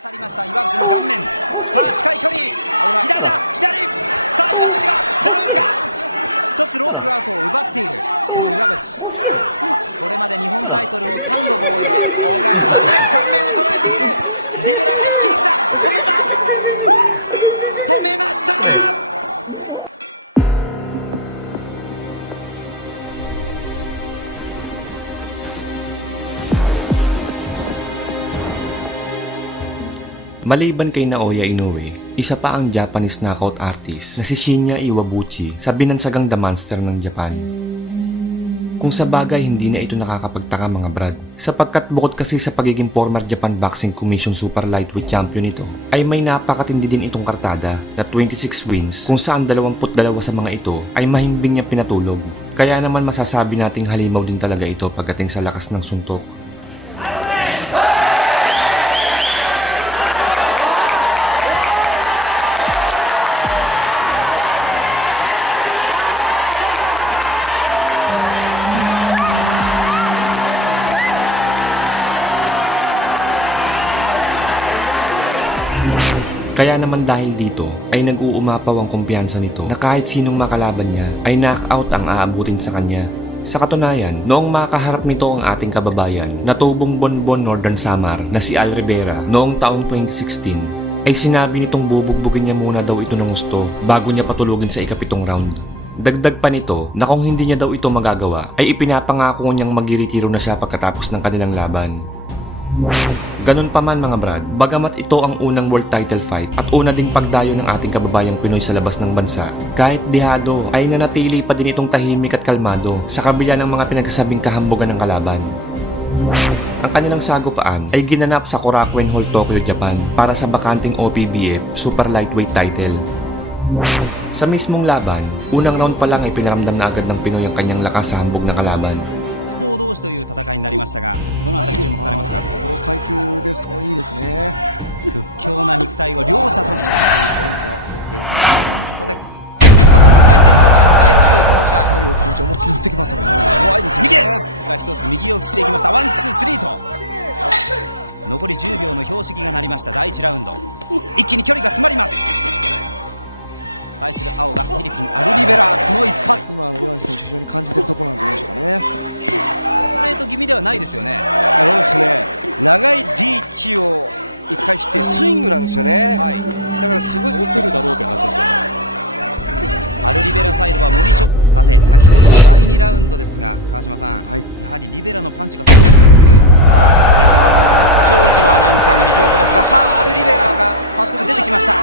当たりました岩渕の顔面。さあ近い距離、左だ左。さあ岩渕がダウンか。一つロックアウトを奪っているこの岩渕。これまで日本タイトルを3度防衛。危ない顔面を捉えている。リベラが一気に来た。止めました。Maliban kay Naoya Inoue, isa pa ang Japanese knockout artist na si Shinya Iwabuchi sa binansagang The Monster ng Japan. Kung sa bagay hindi na ito nakakapagtaka mga brad, sapagkat bukod kasi sa pagiging former Japan Boxing Commission Super Lightweight Champion ito, ay may napakatindi din itong kartada na 26 wins kung saan 22 sa mga ito ay mahimbing niya pinatulog. Kaya naman masasabi nating halimaw din talaga ito pagdating sa lakas ng suntok. Kaya naman dahil dito ay nag-uumapaw ang kumpiyansa nito na kahit sinong makalaban niya ay knockout ang aabutin sa kanya. Sa katunayan, noong makaharap nito ang ating kababayan na tubong Bonbon Northern Samar na si Al Rivera noong taong 2016 ay sinabi nitong bubugbugin niya muna daw ito ng gusto bago niya patulugin sa ikapitong round. Dagdag pa nito na kung hindi niya daw ito magagawa ay ipinapangako niyang mag-iretiro na siya pagkatapos ng kanilang laban. Ganun pa man mga brad, bagamat ito ang unang world title fight at una ding pagdayo ng ating kababayang Pinoy sa labas ng bansa, kahit dihado ay nanatili pa din itong tahimik at kalmado sa kabila ng mga pinagsasabing kahambugan ng kalaban. Ang kanilang sagupaan ay ginanap sa Korakuen Hall, Tokyo, Japan para sa bakanting OPBF Super Lightweight title. Sa mismong laban, unang round pa lang ay pinaramdam na agad ng Pinoy ang kanyang lakas sa hambog ng kalaban. 同士という戦いになりましたが、どのあたり注目されますか。この階級ですごいいいですね。屈強な肉体を両者とも。さて、左右パンチ思いっきり振ってきますもんね。怖いですよね。右です。が一つ右を振っていきました。ワンツースリーと。残り10秒の標識が鳴りました第1ラウンド。一気に距離が詰まります。対する青がフィリピンアルリベラ、この一発。今岩井選手非常に感じているところなんじゃないでしょうかね。ストレート気味ではないですよね。ですね、長いリーチを生かしてスイングなんですよね、はい、だからすごい押せるだろうという話をしています。アルリベラサイドは森翔。さて先ほどの第2ラウンドですが川島さん、はい、やはりリベラのパンチが少しずつ長一郎アナウンサーのリポートですが、さあアルリベラが早速出てきました。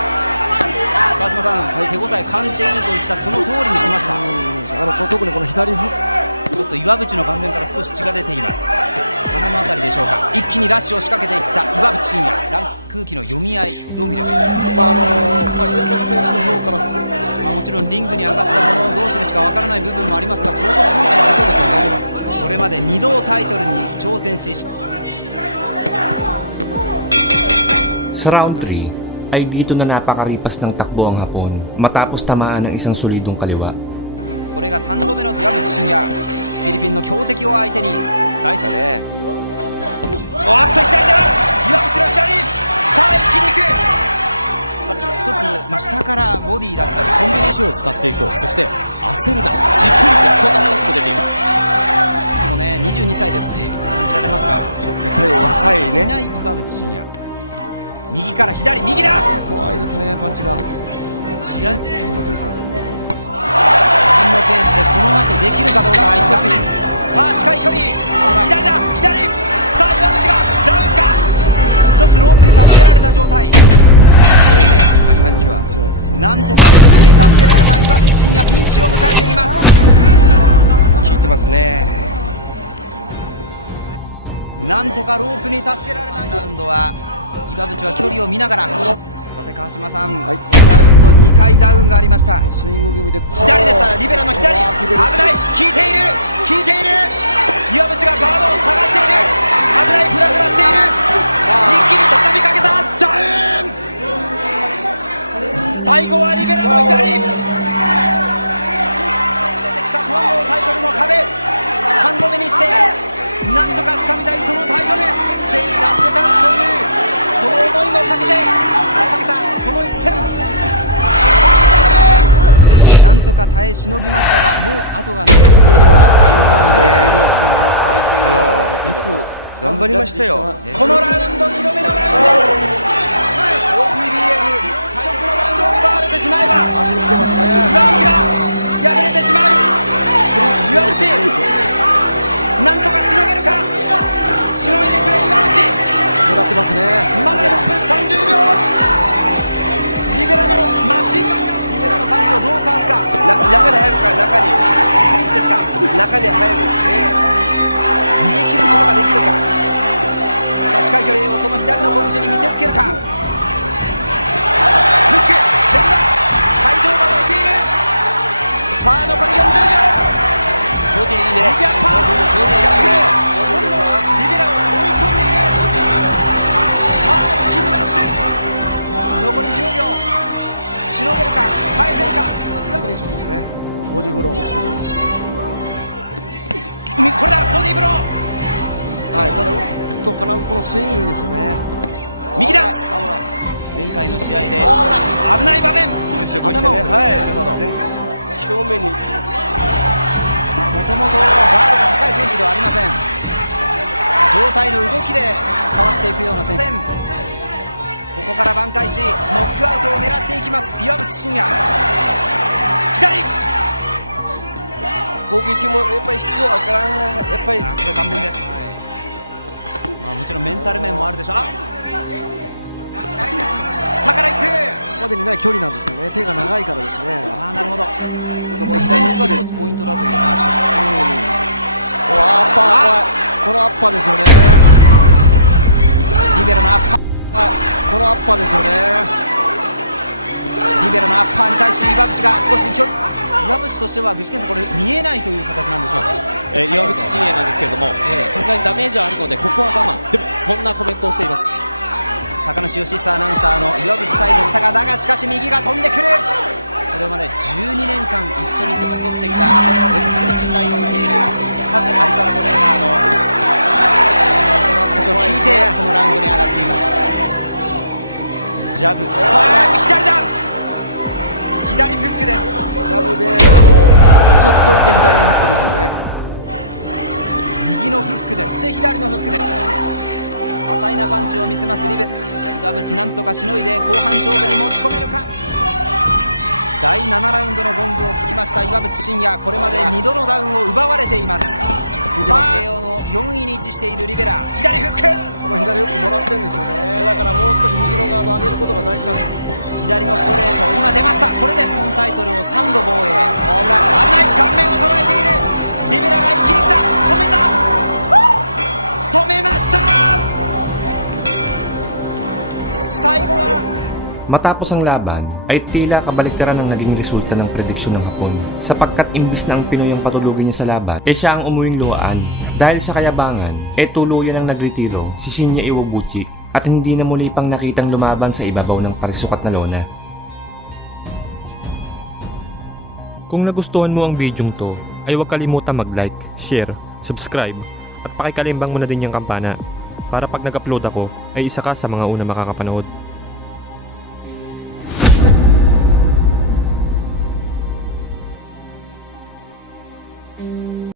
川島さん、はい、手応え感じているといったその通りに来ました。特にこの左フック、ちょっと岩渕の顔面から少し血が出ています。鼻のあたりでしょうか。一気にラッシュを仕掛けていった岩渕真也。空気の読み合いどう見ればいいですか。岩渕選手の方から、もちろんリングに上がった者同士でしかわからない部分もありますが、相当パンチもありそうですよね。これまで2度タイトルに挑戦し、sa round 3 ay dito na napakaripas ng takbo ang Hapon matapos tamaan ng isang solidong kaliwa. これが3度目の岩渕真也、フィリピンの強敵を相手に大差ね。おっと左だ、岩渕の左。さあ一気に行く。一つ、下からボディだったりコンビネーションを使っていこう、そして焦るな、じっくりと、そんな話も出ています。でもね、22歳ですし感じられますか。やっぱり若いね。いない岩渕真也、右から左、右だ。怖いですね、パンチが。自分のペースで。自分のペースでこの後できるかどうか。一つ目、さあ近い距離、左だ左。さあ岩渕がダウンか。一つロープに助けられた状態。パンチはなんとかロープに助けられた岩渕真也、ピンチを迎えています。効いてますね。なんとかロープに助けられた。ラウンドは岩渕は距離を見ながら。さて川島さん、はい、このラウンド2回ダウンがありました。スイング気味で左でした。リベラの左、危ない、効いている効いている。岩渕がガードを下がっている。危ない、フラフラしている。一気に畳みかけた。ダウン。最後はリベラの左。出てきた東洋タイトルの壁、3度目にしてなんとか掴みたいそのタイトル。ぜひラストチャンスというその思いもかけたその一戦。なんとか耐えしのぎましたが、もう後がないです。よく頑張りましたよ。このラウンド2度目のラウンドです。OPBF 対決のラウンドを奪われてしまえば足に来てますね。岩渕が敗れてしまう。クリンチしてるんですよ、クリンチ。なんとかしのげるか。しのいでくれ岩渕。狙ってますね。まだ1分30秒。リベラのマシンガンがリベラのパンチをどうかわすか。中に入るか、中に。クリンチですか。中に入る。逃げ切ることができるか。さあ近い距離をその左の拳に見せつけるか。フック連打会場が沸いている。さあ残り40秒。ボディいいね。右アッパー。ボディですよ。ボディですよ。リベラを追い込んでいる。さあ一気にラッシュ。残り10秒。しのげるか返せるか。コンビネーションですね。ボディブローを打つことです。これだボディーブロー。はい、ただ打つと必ずこのスイングいいですよね。右だ。危ない。前回の試合で危ない。危ない場面。いいですよ、こうしてね。頭を振る。はい。なるほど。正面に。もともとガードが高い選手ではありません。状態の動きでかわしていくような選手。ここから挽回しノックアウトを狙っていきます岩渕真也。左攻撃もやっぱり必要だから、やっぱり。これ顔面です、もちろんメンタル面もあるでしょう。下から行く。ここまでにない距離なんですよね。手が長いからですね。なるほど。あとこの左フックです。ポイントだという話。アッパー、このアッパーですよね。リベラのアッパー。このアッパーですよね。リベラのアッパーに対し岩渕が少し距離。岩渕としては具志堅さんこれ見えないという形なんでしょう。岩渕陣営なんですけれども、さすがにダメージはあるのでここは我慢。でもそんなコメントをしています。坂野義久アナウンサーの岩渕サイドでしたが、だがしかし右が飛んでくる。これまで12年間一緒に付き添ってきた絶対の信頼を受けているカズ有川トレーナーの話を聞いてこのラウンドに上がっています。ジャブ、左だ。左フックです。ジャブで誘っといて左のフックですよね。右のフックです。そして左のフックです。多彩なパンチを見せますリベ。岩渕なんとかしのいで後半勝負に持ち込めるか。第7ラウンドのゴングを聞きました岩渕真也。これまで2度のダウンを奪われています。てますね。栄養の4位に位置しているリベラ。左フック。この左フックもらってるんですよね。だからもう少し右のガードを上げることが大事なんです。左のストレート今出ました。これです。本タイトルを3度防衛。危ない。危ない。顔面を捉えているリベラが一気に来た。止めた。止めました。最後はMatapos ang laban, ay tila kabaliktaran ang naging resulta ng prediksyon ng Hapon sapagkat imbis na ang Pinoy ang patulugin niya sa laban, siya ang umuwing luwaan. Dahil sa kayabangan, tuluyan ang nagretiro si Shinya Iwabuchi at hindi na muli pang nakitang lumaban sa ibabaw ng parisukat na lona. Kung nagustuhan mo ang bidyong to, ay huwag kalimutan mag-like, share, subscribe at pakikalimbang mo na din yung kampana para pag nag-upload ako ay isa ka sa mga una makakapanood.